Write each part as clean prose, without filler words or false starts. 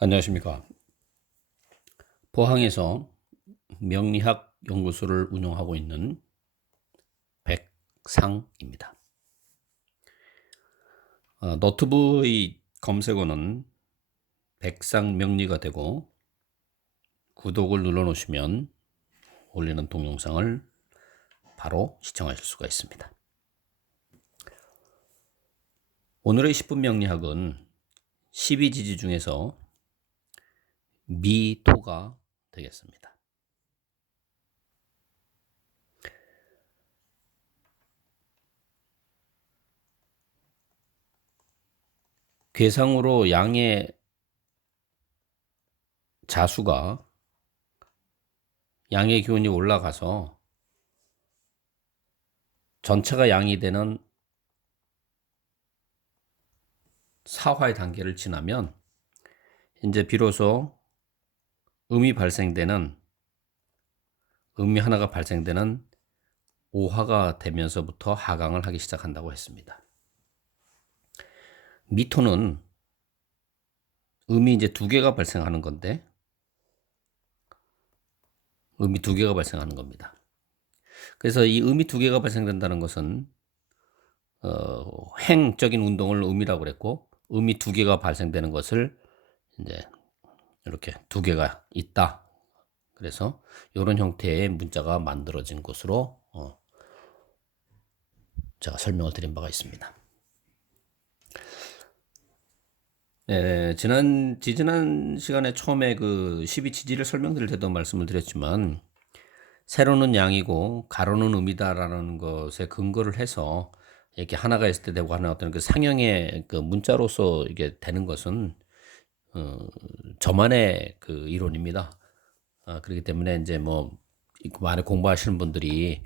안녕하십니까. 포항에서 명리학 연구소를 운영하고 있는 백상입니다. 너튜브의 검색어는 백상명리가 되고 구독을 눌러 놓으시면 올리는 동영상을 바로 시청하실 수가 있습니다. 오늘의 10분 명리학은 12지지 중에서 미토가 되겠습니다. 괴상으로 양의 자수가 양의 기운이 올라가서 전체가 양이 되는 사화의 단계를 지나면 이제 비로소 음이 하나가 발생되는 오화가 되면서부터 하강을 하기 시작한다고 했습니다. 미토는 음이 이제 두 개가 발생하는 건데, 음이 두 개가 발생하는 겁니다. 그래서 이 음이 두 개가 발생된다는 것은 행적인 운동을 음이라고 그랬고, 음이 두 개가 발생되는 것을 이제 이렇게 두 개가 있다. 그래서 이런 형태의 문자가 만들어진 것으로 제가 설명을 드린 바가 있습니다. 지지난 시간에 처음에 그 12지지를 설명드릴 때도 말씀을 드렸지만, 세로는 양이고 가로는 음이다라는 것에 근거를 해서 이렇게 하나가 있을 때 되고 하는 어떤 그 상형의 그 문자로서 이게 되는 것은 저만의 그 이론입니다. 그렇기 때문에 이제 뭐 많이 공부하시는 분들이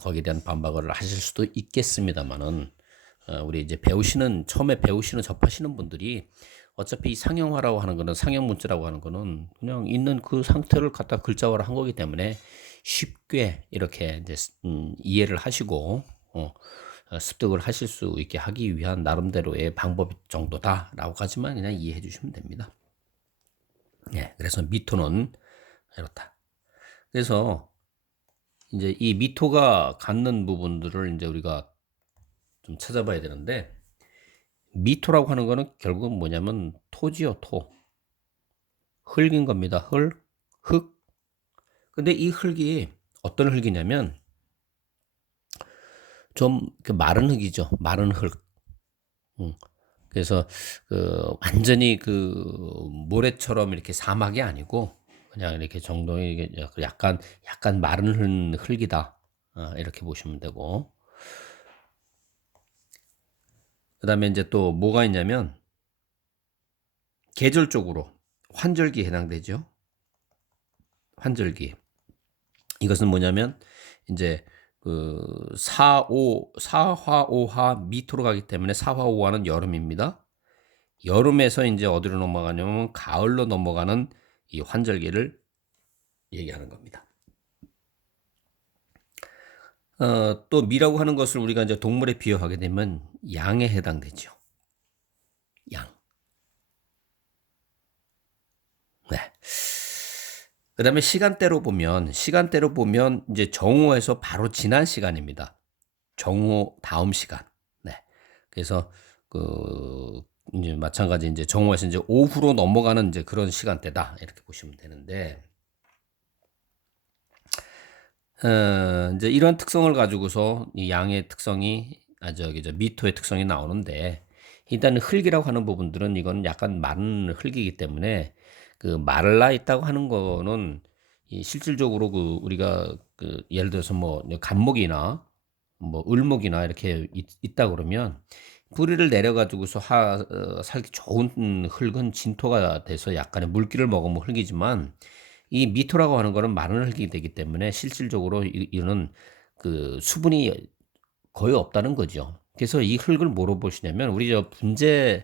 거기에 대한 반박을 하실 수도 있겠습니다만은, 우리 이제 처음에 배우시는 접하시는 분들이 어차피 상형화라고 하는 거는, 상형 문자라고 하는 거는 그냥 있는 그 상태를 갖다 글자화를 한 거기 때문에 쉽게 이렇게 이제 이해를 하시고 습득을 하실 수 있게 하기 위한 나름대로의 방법 정도다라고까지만 그냥 이해해 주시면 됩니다. 예, 그래서 미토는 이렇다. 그래서 이제 이 미토가 갖는 부분들을 이제 우리가 좀 찾아봐야 되는데, 미토라고 하는 거는 결국은 뭐냐면 토지요, 토. 흙인 겁니다. 흙. 근데 이 흙이 어떤 흙이냐면 좀 그 마른 흙이죠. 마른 흙. 음. 그래서 그 완전히 그 모래처럼 이렇게 사막이 아니고 그냥 이렇게 정도의 약간 마른 흙이다. 이렇게 보시면 되고. 그다음에 이제 또 뭐가 있냐면 계절적으로 환절기에 해당되죠. 환절기. 이것은 뭐냐면 이제 그 사화오화 미토로 가기 때문에 사화오화는 여름입니다. 여름에서 이제 어디로 넘어가냐면 가을로 넘어가는 이 환절기를 얘기하는 겁니다. 또 미라고 하는 것을 우리가 이제 동물에 비유하게 되면 양에 해당되죠. 양. 네. 그다음에 시간대로 보면 이제 정오에서 바로 지난 시간입니다. 정오 다음 시간. 네. 그래서 그 이제 마찬가지 이제 정오에서 이제 오후로 넘어가는 이제 그런 시간대다. 이렇게 보시면 되는데, 이제 이런 특성을 가지고서 이 양의 특성이 저기 저 미토의 특성이 나오는데, 일단 흙이라고 하는 부분들은 이건 약간 마른 흙이기 때문에 그 말라 있다고 하는 거는 이 실질적으로 그 우리가 그 예를 들어서 뭐 간목이나 뭐 을목이나 이렇게 있다 그러면 뿌리를 내려 가지고서 살기 좋은 흙은 진토가 돼서 약간의 물기를 머금은 흙이지만, 이 미토라고 하는 거는 마른 흙이 되기 때문에 실질적으로 이는 그 수분이 거의 없다는 거죠. 그래서 이 흙을 뭐로 보시냐면, 우리 저 분재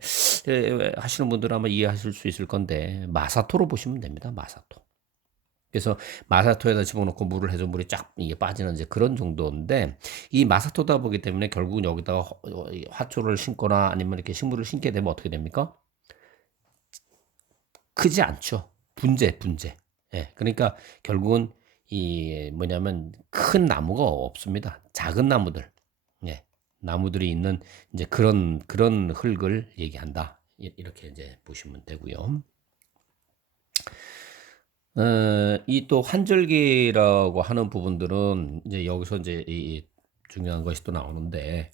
하시는 분들은 아마 이해하실 수 있을 건데 마사토로 보시면 됩니다. 마사토. 그래서 마사토에다 집어넣고 물을 해서 물이 쫙 이게 빠지는 이제 그런 정도인데, 이 마사토다 보기 때문에 결국은 여기다가 화초를 심거나 아니면 이렇게 식물을 심게 되면 어떻게 됩니까? 크지 않죠. 분재. 예. 그러니까 결국은 이 뭐냐면 큰 나무가 없습니다. 작은 나무들. 예. 나무들이 있는 이제 그런 흙을 얘기한다. 이렇게 이제 보시면 되고요. 이 또 환절기라고 하는 부분들은 이제 여기서 이제 이 중요한 것이 또 나오는데,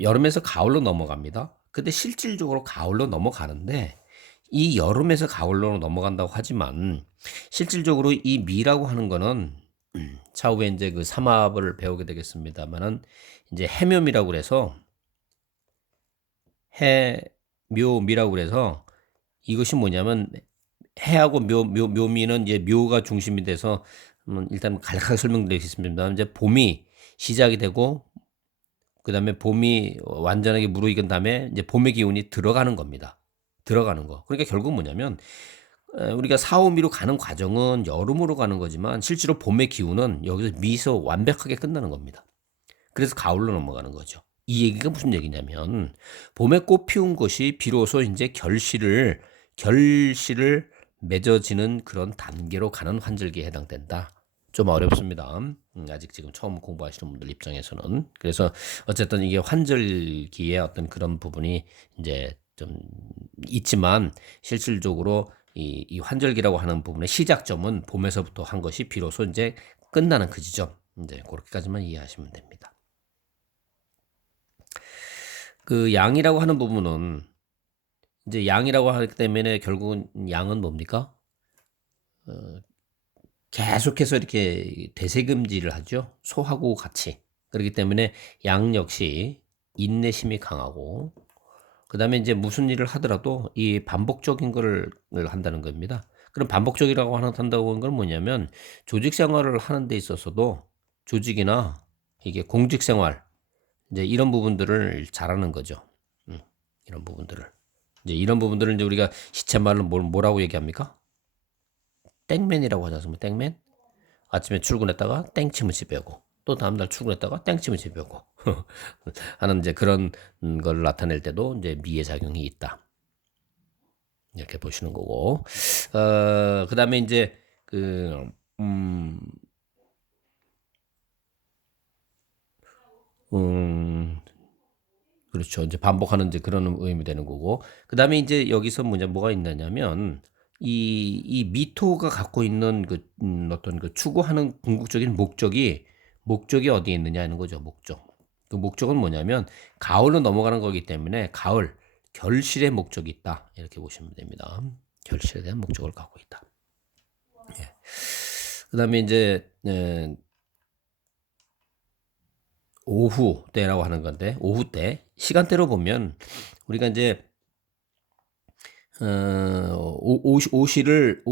여름에서 가을로 넘어갑니다. 근데 실질적으로 가을로 넘어가는데, 이 여름에서 가을로 넘어간다고 하지만 실질적으로 이 미라고 하는 거는 차후에 이제 그 삼합을 배우게 되겠습니다만은 이제 해묘미라고 그래서 해묘미라고 그래서 이것이 뭐냐면 해하고 묘미는 이제 묘가 중심이 돼서 일단 간략하게 설명드리겠습니다. 이제 봄이 시작이 되고 그다음에 봄이 완전하게 무르익은 다음에 이제 봄의 기운이 들어가는 겁니다. 들어가는 거. 그러니까 결국 뭐냐면 우리가 사오미로 가는 과정은 여름으로 가는 거지만 실제로 봄의 기운은 여기서 미에서 완벽하게 끝나는 겁니다. 그래서 가을로 넘어가는 거죠. 이 얘기가 무슨 얘기냐면 봄에 꽃 피운 것이 비로소 이제 결실을 맺어지는 그런 단계로 가는 환절기에 해당된다. 좀 어렵습니다. 아직 지금 처음 공부하시는 분들 입장에서는. 그래서 어쨌든 이게 환절기의 어떤 그런 부분이 이제 좀 있지만 실질적으로 이 환절기라고 하는 부분의 시작점은 봄에서부터 한 것이 비로소 이제 끝나는 그 지점. 이제 그렇게까지만 이해하시면 됩니다. 그 양이라고 하는 부분은 이제 양이라고 하기 때문에 결국은 양은 뭡니까? 계속해서 이렇게 되새김질을 하죠. 소하고 같이. 그렇기 때문에 양 역시 인내심이 강하고 그다음에 이제 무슨 일을 하더라도 이 반복적인 거를 한다는 겁니다. 그럼 반복적이라고 한다고 하는 건 뭐냐면 조직 생활을 하는 데 있어서도 조직이나 이게 공직 생활 이제 이런 부분들을 잘하는 거죠. 이런 부분들을. 이제 이런 부분들을 이제 우리가 시쳇말로 뭐라고 얘기합니까? 땡맨이라고 하지 않습니까? 땡맨? 아침에 출근했다가 땡치면 집에 오고 또 다음날 출근했다가 땡치면 집에 오고 하는 이제 그런 걸 나타낼 때도 이제 미의 작용이 있다. 이렇게 보시는 거고. 그다음에 이제 그 그렇죠. 이제 반복하는 이제 그런 의미 되는 거고. 그다음에 이제 여기서 뭐가 있느냐면 이 미토가 갖고 있는 그 어떤 그 추구하는 궁극적인 목적이 어디에 있느냐 하는 거죠. 목적. 그 목적은 뭐냐면 가을로 넘어가는 거기 때문에 가을 결실의 목적이 있다. 이렇게 보시면 됩니다. 결실에 대한 목적을 갖고 있다. 예. 그다음에 이제 오후 때라고 하는 건데 오후 때 시간대로 보면 우리가 이제 오시를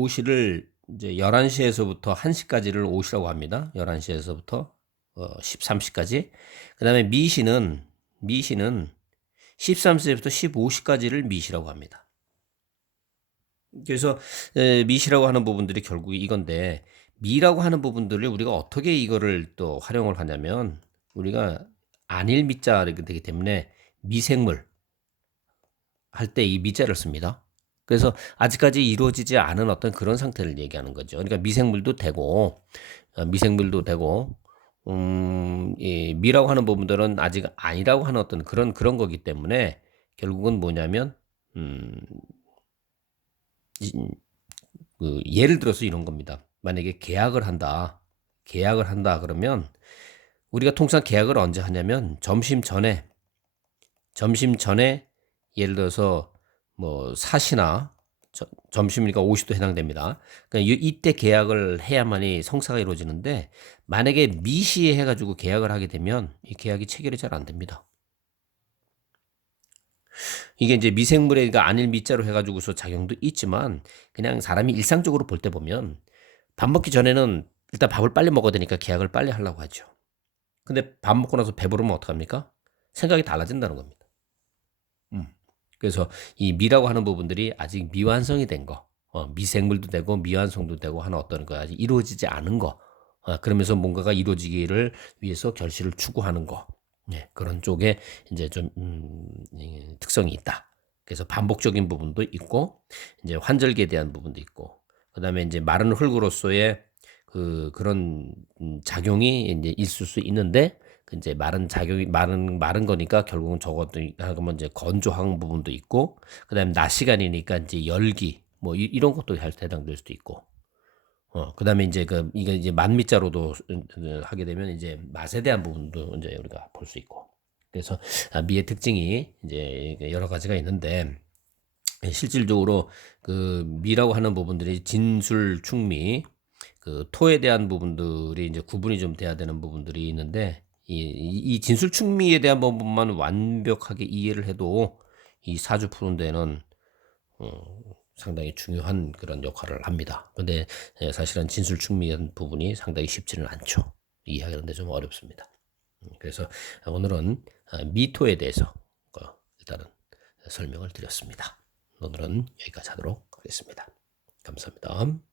이제 11시에서부터 1시까지를 오시라고 합니다. 11시에서부터 13시까지. 그다음에 미시는 13시부터 15시까지를 미시라고 합니다. 그래서 미시라고 하는 부분들이 결국 이건데 미라고 하는 부분들을 우리가 어떻게 이거를 또 활용을 하냐면 우리가 안일 미자가 되기 때문에 미생물 할 때 이 미자를 씁니다. 그래서 아직까지 이루어지지 않은 어떤 그런 상태를 얘기하는 거죠. 그러니까 미생물도 되고 이 미라고 하는 부분들은 아직 아니라고 하는 어떤 그런 거기 때문에 결국은 뭐냐면 그 예를 들어서 이런 겁니다. 만약에 계약을 한다 그러면 우리가 통상 계약을 언제 하냐면 점심 전에 예를 들어서 뭐 4시나 점심이니까 50도 해당됩니다. 그러니까 이때 계약을 해야만이 성사가 이루어지는데 만약에 미시에 해가지고 계약을 하게 되면 이 계약이 체결이 잘 안 됩니다. 이게 이제 미생물의 그러니까 안일 미자로 해가지고서 작용도 있지만 그냥 사람이 일상적으로 볼 때 보면 밥 먹기 전에는 일단 밥을 빨리 먹어야 되니까 계약을 빨리 하려고 하죠. 근데 밥 먹고 나서 배부르면 어떡합니까? 생각이 달라진다는 겁니다. 그래서 이 미라고 하는 부분들이 아직 미완성이 된 거, 미생물도 되고 미완성도 되고 하는 어떤 거 아직 이루어지지 않은 거, 그러면서 뭔가가 이루어지기를 위해서 결실을 추구하는 거, 네, 그런 쪽에 이제 좀 특성이 있다. 그래서 반복적인 부분도 있고 이제 환절기에 대한 부분도 있고 그다음에 이제 마른 흙으로서의 그런 작용이 이제 있을 수 있는데 그 이제 마른 작용이 마른 거니까 결국은 저것도 그러면 이제 건조한 부분도 있고 그다음에 낮 시간이니까 이제 열기 뭐 이런 것도 해당될 수도 있고 그다음에 이제 이게 이제 만미자로도 하게 되면 이제 맛에 대한 부분도 이제 우리가 볼 수 있고 그래서 미의 특징이 이제 여러 가지가 있는데 실질적으로 그 미라고 하는 부분들이 진술, 충미, 그 토에 대한 부분들이 이제 구분이 좀 돼야 되는 부분들이 있는데 이 진술, 충미에 대한 부분만 완벽하게 이해를 해도 이 사주 푸는 데는 상당히 중요한 그런 역할을 합니다. 근데 사실은 진술, 충미한 부분이 상당히 쉽지는 않죠. 이해하는데 좀 어렵습니다. 그래서 오늘은 미토에 대해서 일단은 설명을 드렸습니다. 오늘은 여기까지 하도록 하겠습니다. 감사합니다.